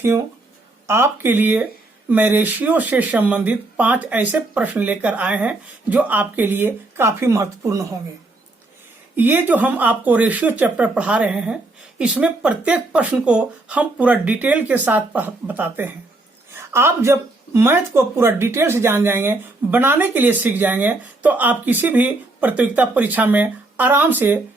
साथियों, आपके लिए मैं रेशियो से संबंधित 5 ऐसे प्रश्न लेकर आए हैं जो आपके लिए काफी महत्वपूर्ण होंगे। ये जो हम आपको रेशियो चैप्टर पढ़ा रहे हैं, इसमें प्रत्येक प्रश्न को हम पूरा डिटेल के साथ बताते हैं। आप जब मैथ को पूरा डिटेल से जान जाएंगे, बनाने के लिए सीख जाएंगे, तो आप किसी भी प्रतियोगिता परीक्षा में आराम से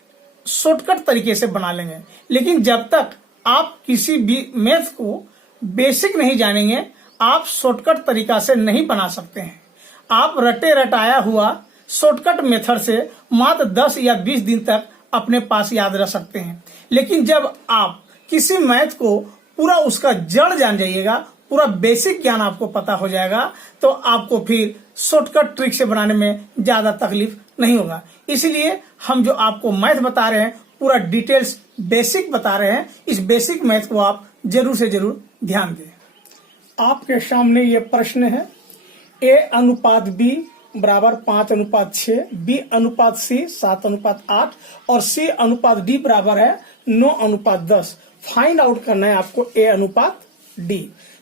शॉर्टकट तरीके से बना लेंगे। लेकिन जब तक आप किसी भी मैथ को बेसिक नहीं जानेंगे, आप शॉर्टकट तरीका से नहीं बना सकते हैं। आप रटे रटाया हुआ शॉर्टकट मेथड से मात्र 10 या 20 दिन तक अपने पास याद रख सकते हैं। लेकिन जब आप किसी मैथ को पूरा उसका जड़ जान जाइएगा, पूरा बेसिक ज्ञान आपको पता हो जाएगा, तो आपको फिर शॉर्टकट ट्रिक से बनाने में ज्यादा तकलीफ नहीं होगा। इसलिए हम जो आपको मैथ बता रहे हैं, पूरा डिटेल्स बेसिक बता रहे हैं। इस बेसिक मैथ को आप जरूर से जरूर ध्यान दें। आपके सामने ये प्रश्न है, A/B बराबर 5/6, B/C 7/8 और C/D बराबर है 9/10। फाइंड आउट करना है आपको A/D।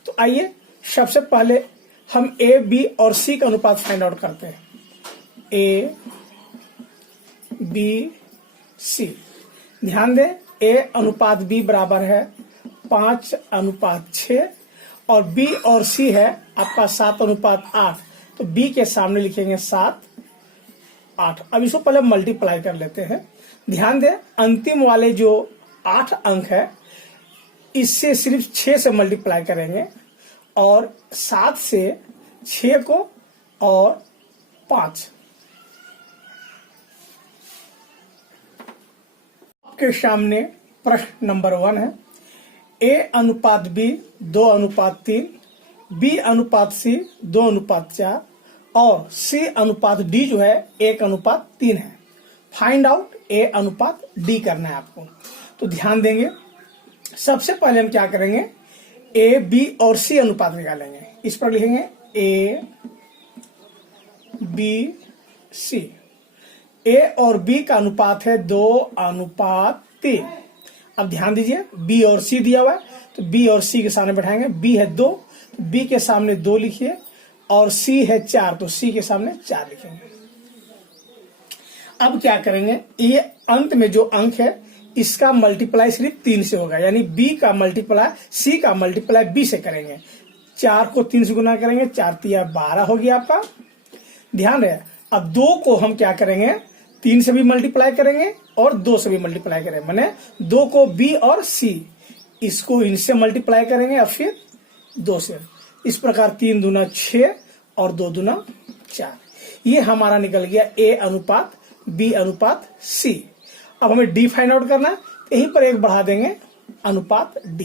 तो आइए सबसे पहले हम A, B और C का अनुपात फाइंड आउट करते हैं। A, B, C। ध्यान दें, A/B बराबर है 5/6 और B और C है आपका 7/8। तो B के सामने लिखेंगे 7, 8। अब इसको पहले मल्टीप्लाई कर लेते हैं। ध्यान दें, अंतिम वाले जो 8 अंक है, इससे सिर्फ 6 से मल्टीप्लाई करेंगे और 7 से 6 को और 5। आपके सामने प्रश्न नंबर 1 है, A/B 2/3, B/C 2/4 और C/D जो है 1/3 है। फाइंड आउट A/D करना है आपको। तो ध्यान देंगे, सबसे पहले हम क्या करेंगे, A, B और C अनुपात निकालेंगे। इस पर लिखेंगे A, B, C। A और B का अनुपात है 2/3। अब ध्यान दीजिए, B और C दिया हुआ है, तो B और C के सामने बैठाएंगे। B है 2, तो B के सामने 2 लिखिए, और C है 4, तो C के सामने 4 लिखेंगे। अब क्या करेंगे, ये अंत में जो अंक है, इसका मल्टीप्लाई सिर्फ 3 से होगा, यानी B का मल्टीप्लाई C का मल्टीप्लाई B से करेंगे। 4 को 3 से गुना करेंगे, 4 तिया 12 हो गया आपका। ध्यान रहे, अब 2 को हम क्या करेंगे, 3 से भी मल्टीप्लाई करेंगे और 2 से भी मल्टीप्लाई करेंगे। माने 2 को B और C, इसको इनसे मल्टीप्लाई करेंगे और फिर 2 से। इस प्रकार 3 दूना 6 और 2 दूना 4। ये हमारा निकल गया A/B/C। अब हमें D फाइंड आउट करना है, यहीं पर 1 बढ़ा देंगे, अनुपात D।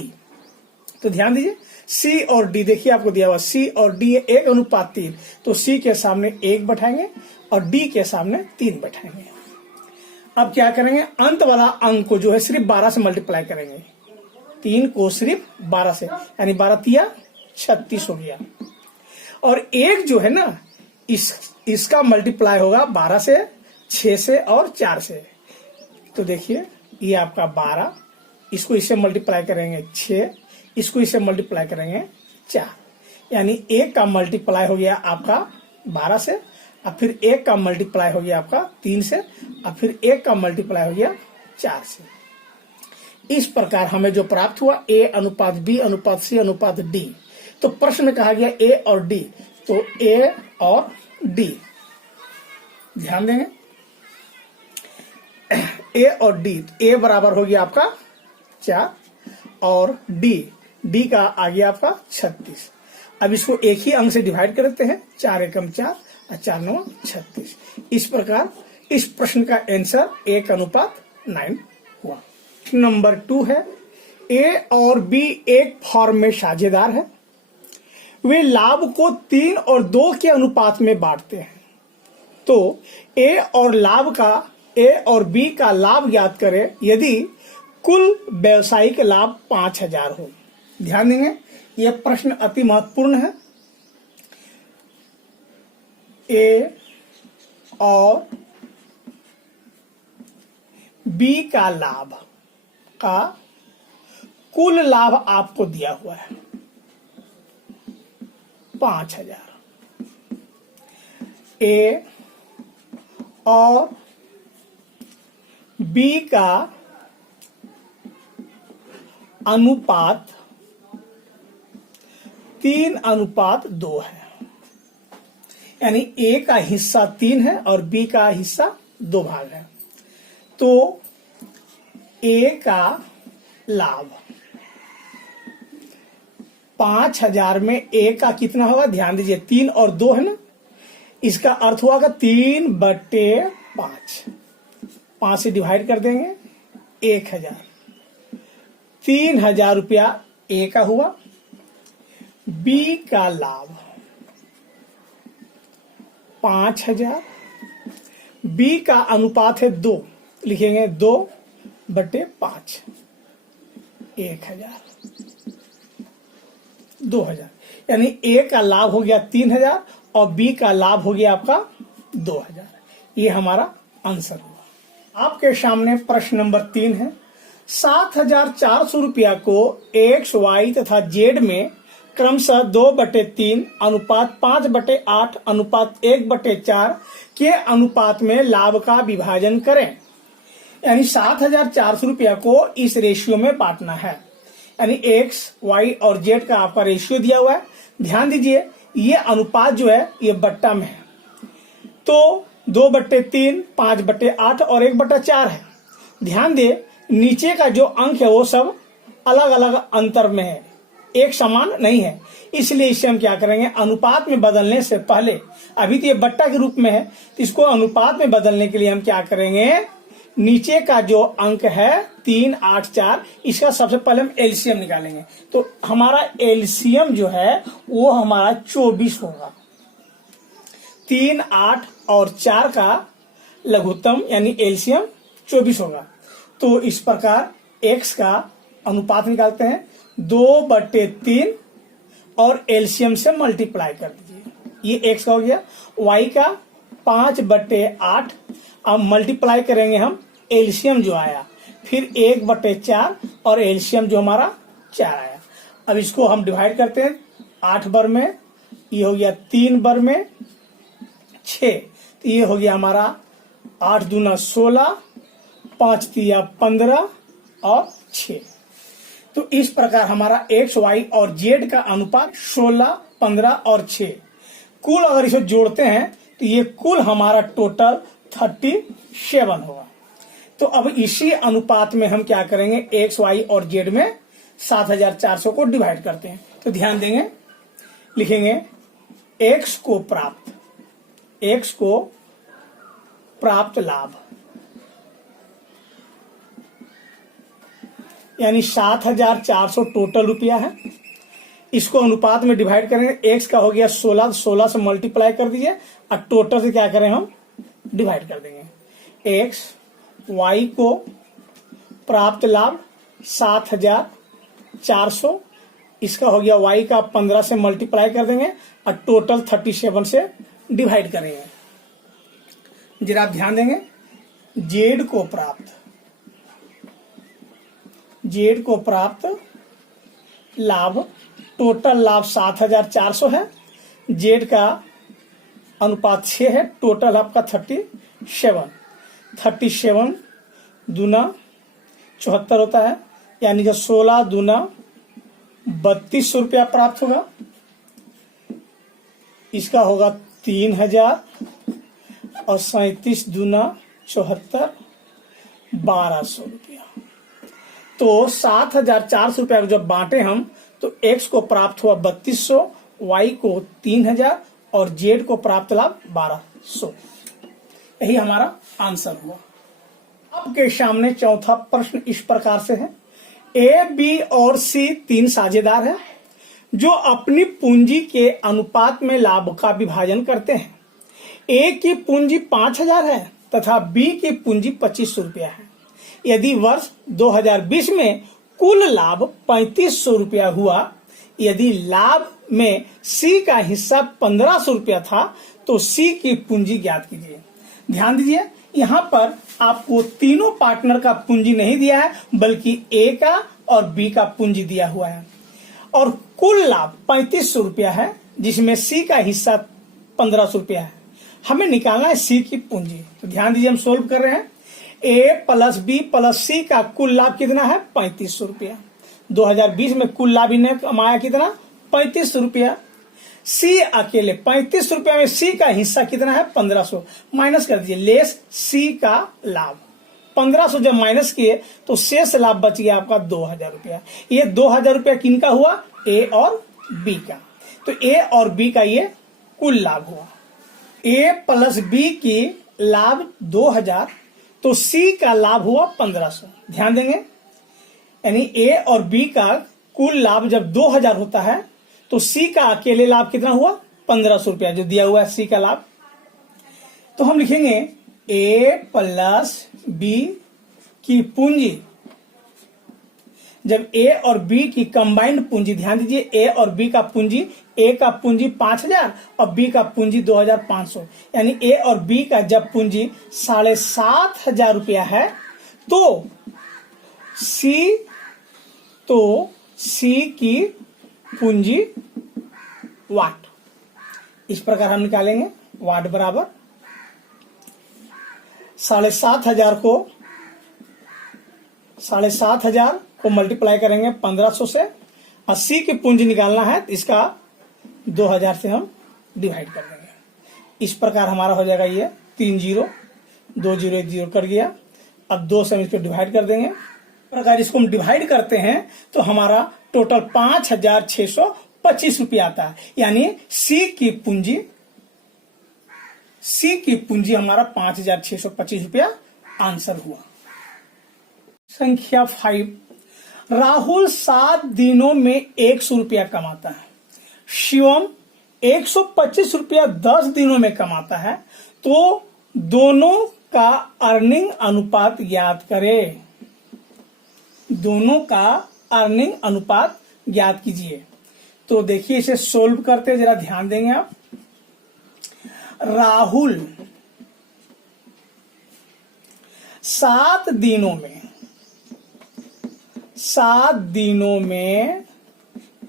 तो ध्यान दीजिए, C और D देखिए, आपको दिया हुआ C और D 1/3, तो C के सामने 1 बैठाएंगे और D के सामने 3 बैठाएंगे। अब क्या करेंगे, अंत वाला अंक को जो है सिर्फ 12 से मल्टीप्लाई करेंगे। 3 को सिर्फ 12 से, यानी 12 तिया 36 हो गया। और 1 जो है ना, इसका मल्टीप्लाई होगा 12 से, 6 से और 4 से। तो देखिए, ये आपका 12, इसको इससे मल्टीप्लाई करेंगे 6, इसको इससे मल्टीप्लाई करेंगे 4, यानी 1 का मल्टीप्लाई हो गया आपका 12 से, और फिर 1 का मल्टीप्लाई हो गया आपका 3 से, और फिर 1 का मल्टीप्लाई हो गया 4 से। इस प्रकार हमें जो प्राप्त हुआ A/B/C/D। तो प्रश्न में कहा गया A और D, तो A और D ध्यान देंगे, A और D। A बराबर हो गया आपका 4 और D का आ गया आपका 36। अब इसको एक ही अंक से डिवाइड कर देते हैं, 4 एकम 4 और 4 9 36। इस प्रकार इस प्रश्न का आंसर 1/9 हुआ। नंबर 2 है, A और B एक फॉर्म में साझेदार है, वे लाभ को 3 और 2 के अनुपात में बांटते हैं। तो A और B का लाभ ज्ञात करें यदि कुल व्यवसायिक लाभ 5000 हो। ध्यान देंगे, यह प्रश्न अति महत्वपूर्ण है। A और B का लाभ का कुल लाभ आपको दिया हुआ है। 5,000। ए और बी का अनुपात 3:2 है, यानी ए का हिस्सा 3 है और बी का हिस्सा 2 भाग है। तो ए का लाभ 5,000 में ए का कितना होगा, ध्यान दीजिए 3 और 2 है ना, इसका अर्थ हुआ 3/5। 5 से डिवाइड कर देंगे 1,000। 3,000 रुपया ए का हुआ। बी का लाभ 5,000। बी का अनुपात है 2, लिखेंगे 2/5। 1,000 2,000, यानी ए का लाभ हो गया 3,000 और बी का लाभ हो गया आपका 2,000। ये हमारा आंसर हुआ। आपके सामने प्रश्न नंबर 3 है। 7,400 रुपया को एक्स, वाई तथा जेड में क्रमशः 2/3 अनुपात 5/8 अनुपात 1/4 के अनुपात में लाभ का विभाजन करें। यानी 7,400 रुपया को इस रेशियो में बांटना है, यानी एक्स, वाई और जेड का आपका रेशियो दिया हुआ है। ध्यान दीजिए ये अनुपात जो है ये बट्टा में है, तो 2/3, 5/8 और 1/4 है। ध्यान दे नीचे का जो अंक है वो सब अलग अलग अंतर में है, एक समान नहीं है। इसलिए इसे हम क्या करेंगे, अनुपात में बदलने से पहले, अभी तो ये बट्टा के रूप में है, तो इसको अनुपात में बदलने के लिए हम क्या करेंगे, नीचे का जो अंक है 3, 8, 4, इसका सबसे पहले हम एलसीएम निकालेंगे। तो हमारा एलसीएम जो है वो हमारा 24 होगा। 3, 8 और 4 का लघुत्तम यानी एलसीएम 24 होगा। तो इस प्रकार x का अनुपात निकालते हैं 2/3 और एलसीएम से मल्टीप्लाई कर दीजिए, ये x का हो गया। y का 5/8, अब मल्टीप्लाई करेंगे हम एलसीएम जो आया, फिर 1/4 और एलसीएम जो हमारा 4 आया। अब इसको हम डिवाइड करते हैं 8 बार में, ये हो गया 3 बार में 6, तो ये हो गया हमारा 8 दूना 16, 5 तिया 15 और 6। तो इस प्रकार हमारा एक्स, वाई और जेड का अनुपात 16, 15 और 6, कुल अगर इसे जोड़ते हैं तो ये कुल हमारा टोटल 37 होगा। तो अब इसी अनुपात में हम क्या करेंगे, एक्स, वाई और जेड में 7,400 को डिवाइड करते हैं। तो ध्यान देंगे, लिखेंगे एक्स को प्राप्त लाभ, यानी 7,400 टोटल रुपया है। इसको अनुपात में डिवाइड करेंगे, एक्स का हो गया 16, 16 से मल्टीप्लाई कर दीजिए और टोटल से क्या करें हम डिवाइड कर देंगे। एक्स, वाई को प्राप्त लाभ 7,400, इसका हो गया वाई का 15 से मल्टीप्लाई कर देंगे और टोटल 37 से डिवाइड करेंगे। जरा आप ध्यान देंगे, जेड को प्राप्त लाभ, टोटल लाभ 7,400 है, जेड का अनुपात 6 है, टोटल आपका 37 दूना 74 होता है, यानी कि 16 दूना 3200 रुपया प्राप्त होगा। इसका होगा 3,000 और 37 दूना 74, 1,200 रुपया। तो 7,400 रुपया जब बांटे हम तो एक्स को प्राप्त हुआ 3,200, वाई को 3,000 और जेड को प्राप्त लाभ 1,200। यही हमारा आंसर हुआ। आपके सामने चौथा प्रश्न इस प्रकार से है। ए, बी और सी 3 साझेदार हैं जो अपनी पूंजी के अनुपात में लाभ का विभाजन करते हैं। ए की पूंजी 5,000 है तथा बी की पूंजी 2,500 रुपया है। यदि वर्ष 2020 में कुल लाभ 3,500 रुपया हुआ, यदि लाभ में सी का हिस्सा 1,500 रुपया था तो सी की पूंजी ज्ञात कीजिए। ध्यान दीजिए, यहाँ पर आपको तीनों पार्टनर का पूंजी नहीं दिया है, बल्कि ए का और बी का पूंजी दिया हुआ है और कुल लाभ 3500 रुपया है, जिसमें सी का हिस्सा 1500 रुपया है। हमें निकालना है सी की पूंजी। तो ध्यान दीजिए, हम सोल्व कर रहे हैं। ए प्लस बी प्लस सी का कुल लाभ कितना है? 3500 रुपया। 2020 में कुल लाभ इन्हें कमाया कितना? 3500 रुपया। सी अकेले 3500 रुपया में सी का हिस्सा कितना है? 1500। माइनस कर दीजिए, लेस सी का लाभ 1500 जब माइनस किए तो शेष लाभ बच गया आपका 2000 रुपया। ये 2000 रुपया किनका हुआ? ए और बी का। तो ए और बी का ये कुल लाभ हुआ। ए प्लस बी की लाभ 2000, तो सी का लाभ हुआ 1500। ध्यान देंगे, यानी ए और बी का कुल लाभ जब 2000 होता है तो सी का अकेले लाभ कितना हुआ? 1500 रुपया, जो दिया हुआ है सी का लाभ। तो हम लिखेंगे ए प्लस बी की पूंजी, जब ए और बी की कंबाइंड पूंजी, ध्यान दीजिए ए और बी का पूंजी, ए का पूंजी 5000 और बी का पूंजी 2500, यानी ए और बी का जब पूंजी 7500 रुपया है तो सी की पूंजी वाट, इस प्रकार हम निकालेंगे। वाट बराबर 7500 को मल्टीप्लाई करेंगे 1500 से। 80 की पूंजी निकालना है तो इसका 2000 से हम डिवाइड कर देंगे। इस प्रकार हमारा हो जाएगा ये 3 0, 2 0 1 0 कट गया। अब 2 से हम इसको डिवाइड कर देंगे। इस प्रकार इसको हम डिवाइड करते हैं तो हमारा टोटल 5625 रुपया आता है, यानी सी की पूंजी हमारा 5625 रुपया आंसर हुआ। संख्या 5, राहुल 7 दिनों में 100 रुपया कमाता है, शिवम 125 रुपया 10 दिनों में कमाता है, तो दोनों का अर्निंग अनुपात ज्ञात करें। दोनों का अर्निंग अनुपात ज्ञात कीजिए। तो देखिए, इसे सोल्व करते हैं, जरा ध्यान देंगे आप। राहुल 7 दिनों में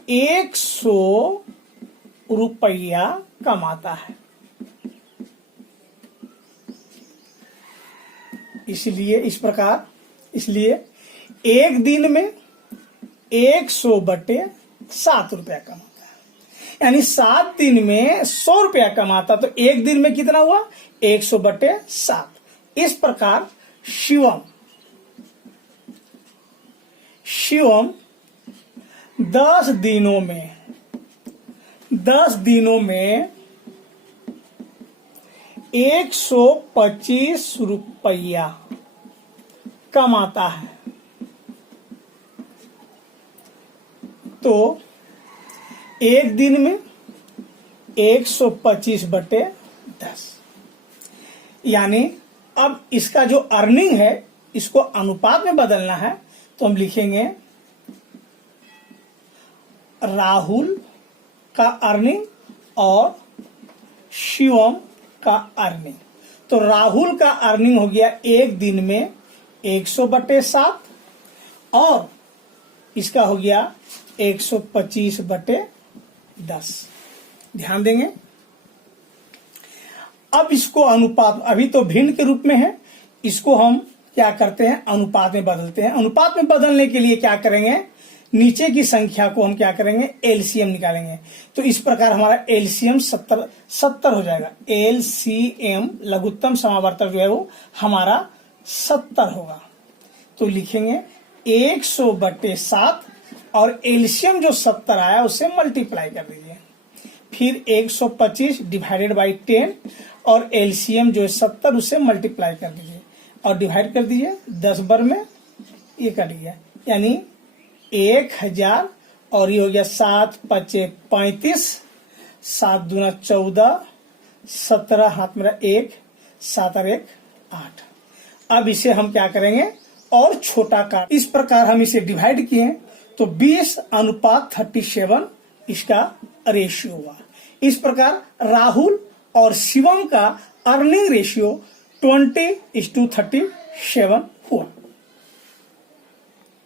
100 रुपया कमाता है, इसलिए एक दिन में 100/7 रुपया कमाता है, यानी 7 दिन में 100 रुपया कमाता, तो एक दिन में कितना हुआ? 100/7। इस प्रकार शिवम 10 दिनों में 125 रुपया कमाता है, तो एक दिन में 125/10, यानी अब इसका जो अर्निंग है इसको अनुपात में बदलना है। तो हम लिखेंगे राहुल का अर्निंग और शिवम का अर्निंग। तो राहुल का अर्निंग हो गया एक दिन में 100/7 और इसका हो गया 125/10। ध्यान देंगे, अब इसको अनुपात, अभी तो भिन्न के रूप में है, इसको हम क्या करते हैं? अनुपात में बदलते हैं। अनुपात में बदलने के लिए क्या करेंगे? नीचे की संख्या को हम क्या करेंगे? एलसीएम निकालेंगे। तो इस प्रकार हमारा एलसीएम 70 हो जाएगा। एलसीएम लघुत्तम समावर्तक जो है वो हमारा 70 होगा। तो लिखेंगे 100/7 और एलसीएम जो 70 आया उसे मल्टीप्लाई कर दीजिए, फिर 125 डिवाइडेड बाई 10 और एलसीएम जो है 70 उसे मल्टीप्लाई कर दीजिए और डिवाइड कर दीजिए 10 वर्ग में, ये कट गया, यानी 1000 और ये हो गया 7 5 35, 7 दूना 14, 17 हाथ मेरा 1, 7 और 1 8। अब इसे हम क्या करेंगे? और छोटा काट। इस प्रकार हम इसे डिवाइड किए तो 20:37 इसका रेशियो हुआ। इस प्रकार राहुल और शिवम का अर्निंग रेशियो 20:37 हुआ।